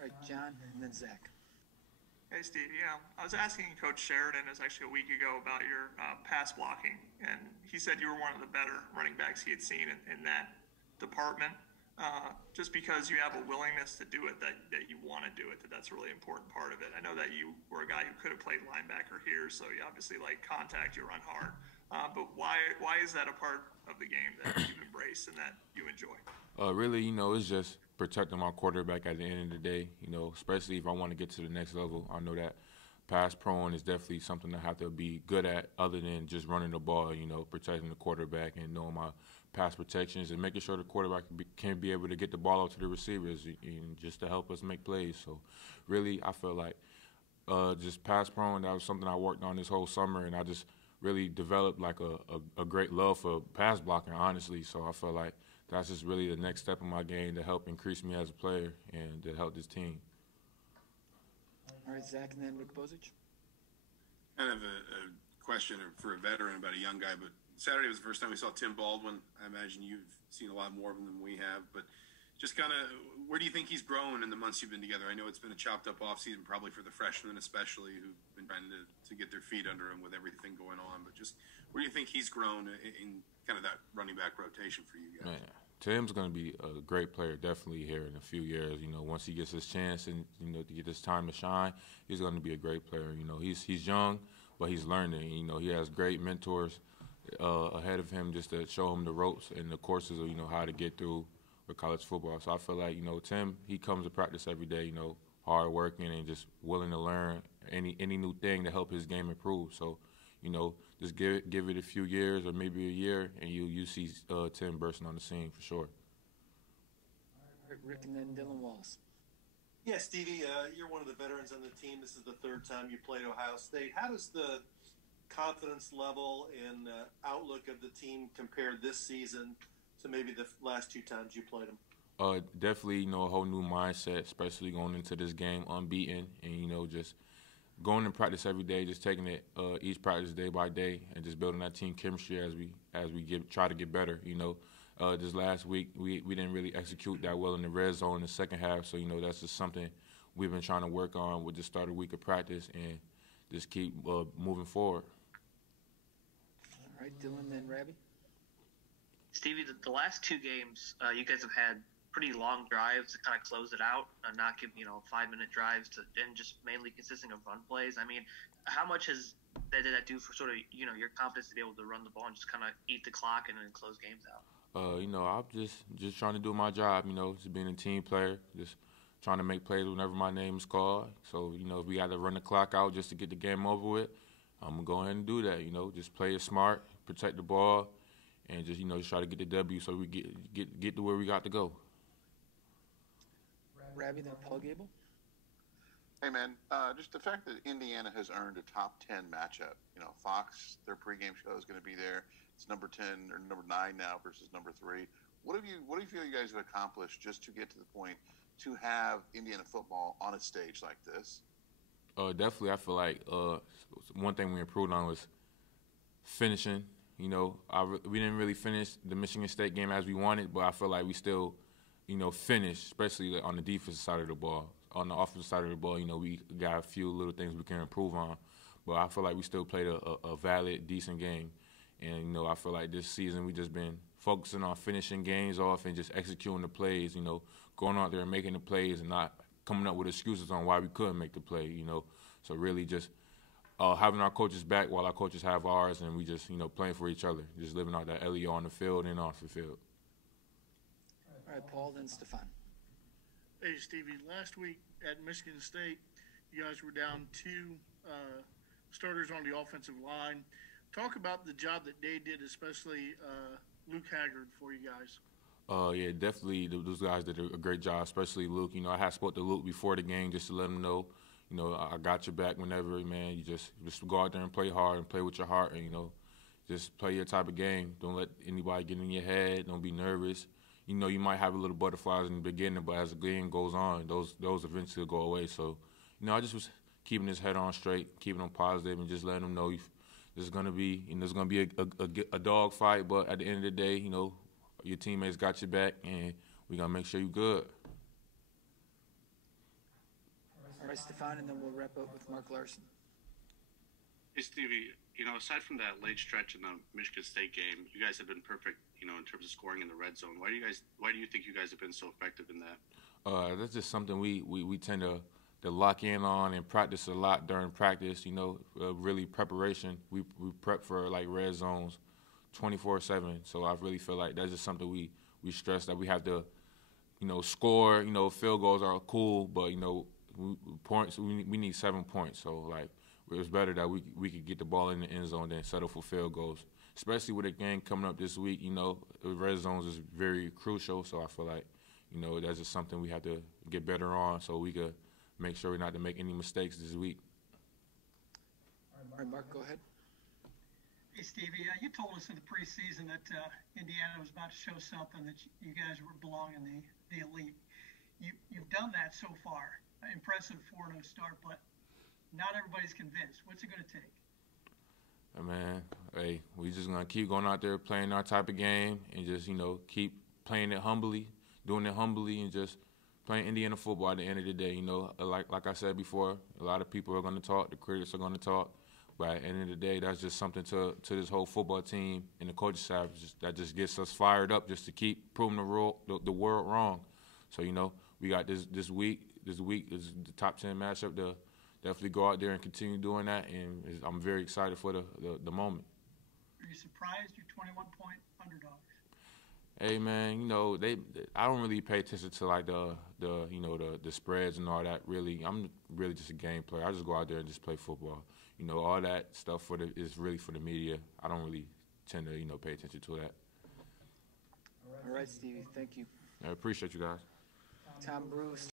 All right, John, and then Zach. Hey, Steve. Yeah, I was asking Coach Sheridan, it was actually a week ago, about your pass blocking, and he said you were one of the better running backs he had seen in that department. Just because you have a willingness to do it, that you want to do it, that's a really important part of it. I know that you were a guy who could have played linebacker here, so you obviously like contact, you run hard. But why is that a part of the game that you've embraced and that you enjoy? Really, it's just protecting my quarterback at the end of the day. Especially if I want to get to the next level. I know that pass prone is definitely something I have to be good at, other than just running the ball. Protecting the quarterback and knowing my pass protections and making sure the quarterback can be able to get the ball out to the receivers and just to help us make plays. So, really, I feel like just pass prone. That was something I worked on this whole summer, and I just really developed like a great love for pass blocking, honestly. So I feel like that's just really the next step in my game to help increase me as a player and to help this team. All right, Zach, and then Rick Bozich. Kind of a question for a veteran about a young guy, but Saturday was the first time we saw Tim Baldwin. I imagine you've seen a lot more of him than we have, but just kind of where do you think he's grown in the months you've been together? I know it's been a chopped up offseason, probably for the freshmen especially, who've been trying to get their feet under him with everything going on, but just where do you think he's grown in kind of that running back rotation for you guys? Man, Tim's going to be a great player definitely here in a few years. Once he gets his chance and, to get his time to shine, he's going to be a great player. He's young, but he's learning. He has great mentors ahead of him just to show him the ropes and the courses of, how to get through with college football. So I feel like, Tim, he comes to practice every day, hard working and just willing to learn any new thing to help his game improve. So, just give it a few years or maybe a year, and you see Tim bursting on the scene for sure. Rick, and then Dylan Wallace. Yeah, Stevie, you're one of the veterans on the team. This is the third time you played Ohio State. How does the confidence level and outlook of the team compare this season to maybe the last two times you played them? Definitely, a whole new mindset, especially going into this game unbeaten and, just going to practice every day, just taking it each practice day by day and just building that team chemistry as we try to get better, This last week, we didn't really execute that well in the red zone in the second half, so, that's just something we've been trying to work on with the start of week of practice and just keep moving forward. All right, Dylan, then Rabbi. Stevie, the last two games, you guys have had pretty long drives to kind of close it out, not give 5-minute drives and just mainly consisting of run plays. I mean, how much did that do for sort of your confidence to be able to run the ball and just kind of eat the clock and then close games out? I'm just trying to do my job. Just being a team player, just trying to make plays whenever my name is called. So if we got to run the clock out just to get the game over with, I'm gonna go ahead and do that. Just play it smart, protect the ball, and just just try to get the W so we get to where we got to go. Rabbi, then Paul Gable. Hey, man, just the fact that Indiana has earned a top 10 matchup. Fox, their pregame show is going to be there. It's number 10 or number 9 now versus number 3. What do you feel you guys have accomplished just to get to the point to have Indiana football on a stage like this? Definitely, I feel like one thing we improved on was finishing. We didn't really finish the Michigan State game as we wanted, but I feel like we still finish, especially on the defensive side of the ball. On the offensive side of the ball, we got a few little things we can improve on. But I feel like we still played a valid, decent game. And, I feel like this season we just been focusing on finishing games off and just executing the plays, going out there and making the plays and not coming up with excuses on why we couldn't make the play, So really just having our coaches back while our coaches have ours, and we just, playing for each other, just living out that LEO on the field and off the field. All right, Paul, then Stefan. Hey, Stevie, last week at Michigan State, you guys were down two starters on the offensive line. Talk about the job that they did, especially Luke Haggard, for you guys. Yeah, definitely those guys did a great job, especially Luke. I had spoke to Luke before the game just to let him know, I got your back whenever, man. You just go out there and play hard and play with your heart and, just play your type of game. Don't let anybody get in your head. Don't be nervous. You might have a little butterflies in the beginning, but as the game goes on, those eventually go away. So, I just was keeping his head on straight, keeping him positive, and just letting him know there's gonna be a dog fight, but at the end of the day, your teammates got your back, and we're gonna make sure you're good. right, Stefan, and then we'll wrap up with Mark Larson. Hey, Stevie, aside from that late stretch in the Michigan State game, you guys have been perfect, in terms of scoring in the red zone. Why do you think you guys have been so effective in that? That's just something we tend to lock in on and practice a lot during practice. Really preparation. We prep for like red zones 24/7. So I really feel like that's just something we stress, that we have to, score. Field goals are cool, but points. We need 7 points. So like, it was better that we could get the ball in the end zone than settle for field goals. Especially with a game coming up this week, red zones is very crucial. So I feel like, that's just something we have to get better on, so we could make sure not to make any mistakes this week. All right, Mark, go ahead. Hey, Stevie, you told us in the preseason that Indiana was about to show something, that you guys were belong in the elite. You've done that so far. Impressive 4-0 start, but not everybody's convinced. What's it going to take? Man, hey, we just going to keep going out there playing our type of game and just, keep playing it humbly, doing it humbly, and just playing Indiana football at the end of the day. Like I said before, a lot of people are going to talk, the critics are going to talk, but at the end of the day, that's just something to this whole football team and the coaching staff that just gets us fired up just to keep proving the world wrong. So, we got this week. This week is the top 10 matchup to definitely go out there and continue doing that, and I'm very excited for the moment. Are you surprised you're 21-point underdogs? Hey man, I don't really pay attention to like the spreads and all that. Really, I'm really just a game player. I just go out there and just play football. All that stuff is really for the media. I don't really tend to pay attention to that. All right, Stevie, thank you. I appreciate you guys. Tom Bruce.